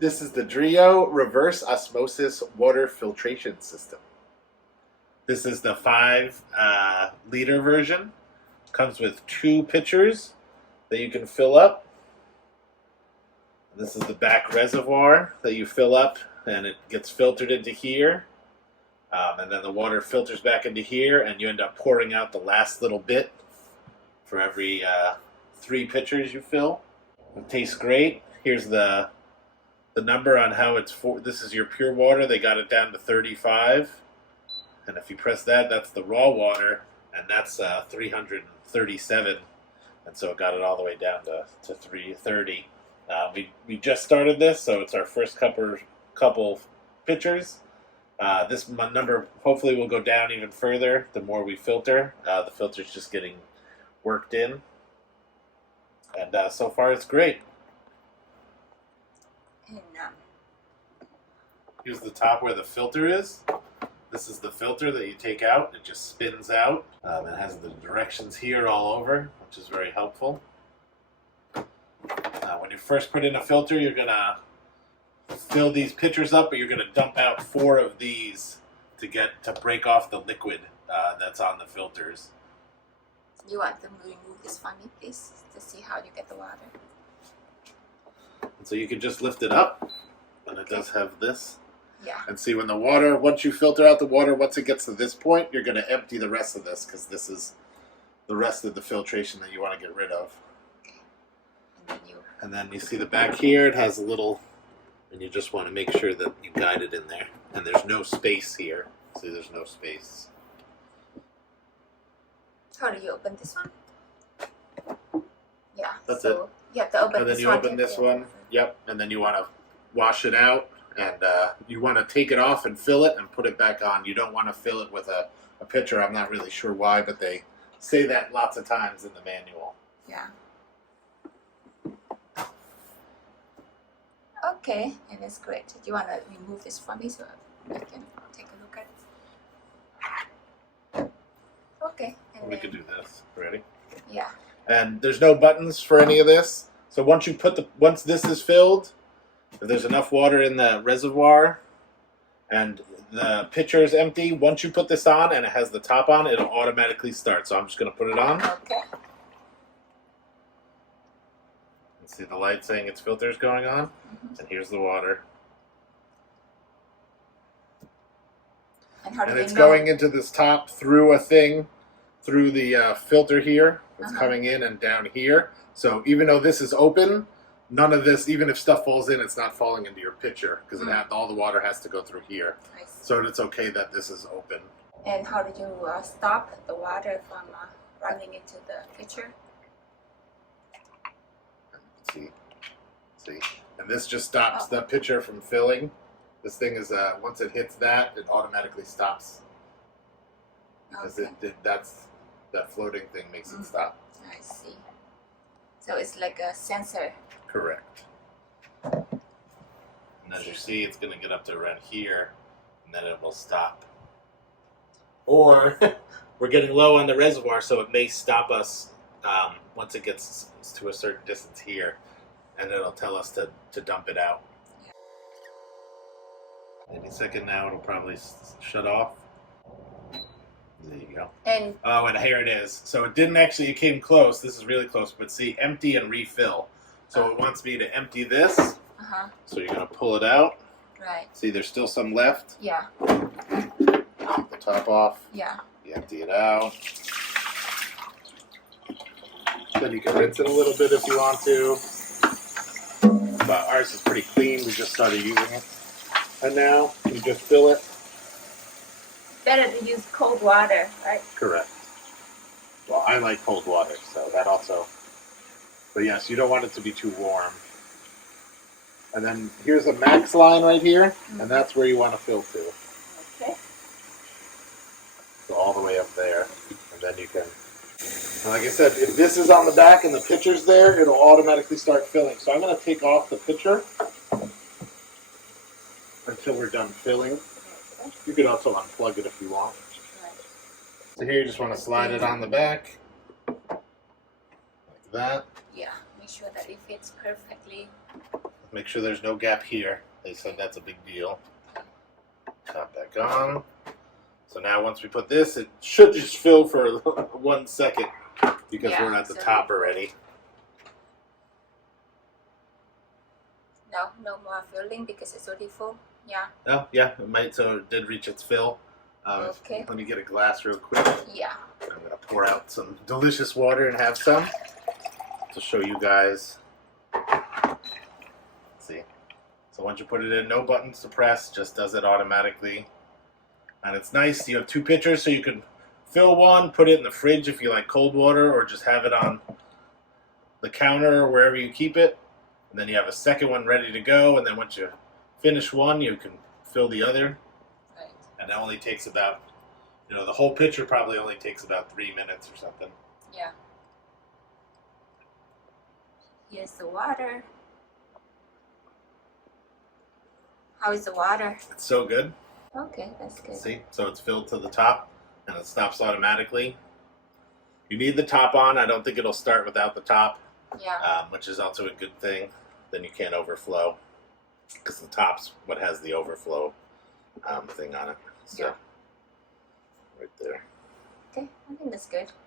This is the Dreo Reverse Osmosis Water Filtration System. This is the 5-liter version. Comes with 2 pitchers that you can fill up. This is the back reservoir that you fill up, and it gets filtered into here. And then the water filters back into here, and you end up pouring out the last little bit for every 3 pitchers you fill. It tastes great. Here's the number on how it's for. This is your pure water. They got it down to 35, and if you press that, that's the raw water, and that's 337, and so it got it all the way down to 330. We just started this, so it's our first couple pitchers. This number hopefully will go down even further the more we filter. The filter's just getting worked in, and so far it's great. Here's the top where the filter is. This is the filter that you take out. It just spins out. It has the directions here all over, which is very helpful. When you first put in a filter, you're going to fill these pitchers up, but you're going to dump out 4 of these to break off the liquid that's on the filters. You want them to remove this for me, please, to see how you get the water. And so you can just lift it up, and it does have this. Yeah. And see when the water, once you filter out the water, once it gets to this point, you're going to empty the rest of this, because this is the rest of the filtration that you want to get rid of. Okay. And then you see the back here, it has a little, and you just want to make sure that you guide it in there. And there's no space here. See, there's no space. How do you open this one? Yeah. That's so it. You have to open And then this you one. open this one. Yep. And then you want to wash it out. And you want to take it off and fill it and put it back on. You don't want to fill it with a pitcher. I'm not really sure why, but they say that lots of times in the manual. Yeah. Okay, and it's great. Do you want to remove this for me so I can take a look at it? Okay. And We could do this. Ready? Yeah. And there's no buttons for any of this. So once this is filled, if there's enough water in the reservoir and the pitcher is empty, once you put this on and it has the top on, it'll automatically start. So I'm just going to put it on. Okay. And see the light saying its filter is going on. Mm-hmm. And here's the water. And it's going into this top through a thing, through the filter here. It's coming in and down here. So even though this is open, none of this, even if stuff falls in, it's not falling into your pitcher because all the water has to go through here. So it's okay that this is open. And how did you stop the water from running into the pitcher? See, and this just stops the pitcher from filling. This thing is once it hits that, it automatically stops because that floating thing makes it stop. I see. So it's like a sensor. Correct. And as you see, it's going to get up to around here, and then it will stop. Or we're getting low on the reservoir, so it may stop us once it gets to a certain distance here, and it'll tell us to dump it out. Yeah. Any second now, it'll probably shut off. There you go. And here it is. So it didn't actually, it came close. This is really close, but see, empty and refill. So it wants me to empty this. So you're going to pull it out. Right. See, there's still some left. Yeah. Take the top off. Yeah. You empty it out. Then you can rinse it a little bit if you want to. But ours is pretty clean. We just started using it. And now you just fill it. Better to use cold water, right? Correct. Well, I like cold water, so that also. But yes, you don't want it to be too warm. And then here's a max line right here, and that's where you want to fill to. Okay. So all the way up there, and then you can. And like I said, if this is on the back and the pitcher's there, it'll automatically start filling. So I'm going to take off the pitcher until we're done filling. You can also unplug it if you want. So here you just want to slide it on the back, like that. Yeah, make sure that it fits perfectly. Make sure there's no gap here. They said that's a big deal. Top back on. So now once we put this, it should just fill for 1 second because Yeah, we're at the so- top already. No more filling because it's already full. Yeah. Oh, yeah, it might. So it did reach its fill. Okay. Let me get a glass real quick. Yeah. I'm going to pour out some delicious water and have some to show you guys. See? So once you put it in, no buttons to press, just does it automatically. And it's nice. You have 2 pitchers, so you can fill one, put it in the fridge if you like cold water, or just have it on the counter or wherever you keep it. And then you have a second one ready to go. And then once you finish one, you can fill the other. Right. And that only takes about, the whole pitcher probably only takes about 3 minutes or something. Yeah. Here's the water. How is the water? It's so good. Okay, that's good. See? So it's filled to the top and it stops automatically. You need the top on. I don't think it'll start without the top, Yeah. which is also a good thing. Then you can't overflow because the top's what has the overflow thing on it. So, Yeah. right there. Okay, I think that's good.